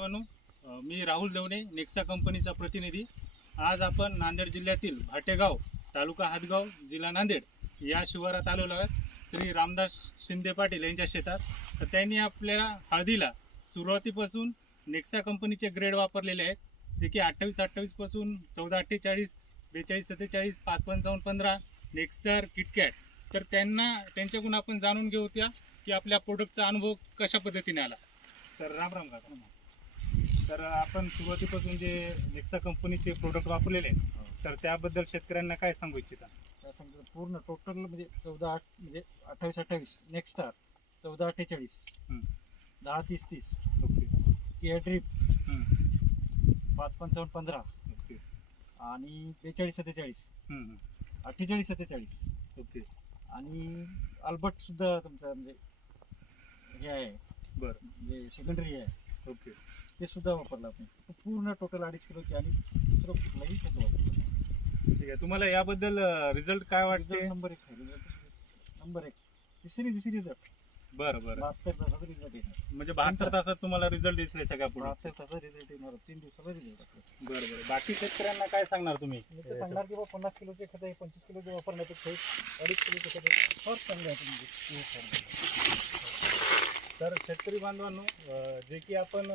बांधवांनो, मी राहुल देवणे, नेक्सा कंपनीचा प्रतिनिधी. आज आपण नांदेड जिल्ह्यातील भाटेगाव, तालुका हातगाव, जिल्हा नांदेड या शिवारात आलेलो आहोत. श्री रामदास शिंदे पाटील यांच्या शेतात. तर त्यांनी आपल्या हळदीला सुरुवातीपासून नेक्सा कंपनीचे ग्रेड वापरलेले आहेत, जे की 28-28 पासून 14-48, 42-47, 5-55-15, नेक्स्टर, किटकॅट. तर त्यांच्याकडून आपण जाणून घेऊया की आपल्या प्रोडक्टचा अनुभव कशा पद्धतीने आला. तर राम राम काका. तर आपण सुरुवातीपासून जे नेक्सा कंपनीचे प्रोडक्ट वापरलेले आहेत, तर त्याबद्दल शेतकऱ्यांना काय सांगू इच्छिता? काय सांगतो पूर्ण टोटल म्हणजे 14-8 म्हणजे 28-28 नेक्स्ट स्टार 14-48 10-30-30 ओके. किया ड्रीप हं, 5-55-15 ओके. आणि 42-47 हं, 48-47 ओके. आणि अल्बर्ट सुद्धा तुमचं म्हणजे हे आहे, बरं. म्हणजे सेकंडरी आहे, ओके. ते सुद्धा वापरलं आपण. पूर्ण टोटल 2.5 किलोची आणि दुसरं कुठलंही खत वापरलं. ठीक आहे. तुम्हाला याबद्दल रिझल्ट काय वाटते? रिझल्ट नंबर 1 आहे, रिझल्ट नंबर 1. तिसरी रिझल्ट बरं बरं. 72 तासाचा रिझल्ट येणार. म्हणजे 72 तासात तुम्हाला रिझल्ट दिसले सगळ्या पुढे? 72 तासाचा रिझल्ट येणार, 3 दिवसाला रिझल्ट आपल्याला. बरं बरं. बाकी शेतकऱ्यांना काय सांगणार तुम्ही? मी तर सांगणार की 50 किलोचे खत आहे, 25 किलोचे वापरण्यापेक्षा 2.5 किलोचे खत आहे, फार चांगलं आहे म्हणजे. तर शेतकरी बांधवांनो, जे की आपण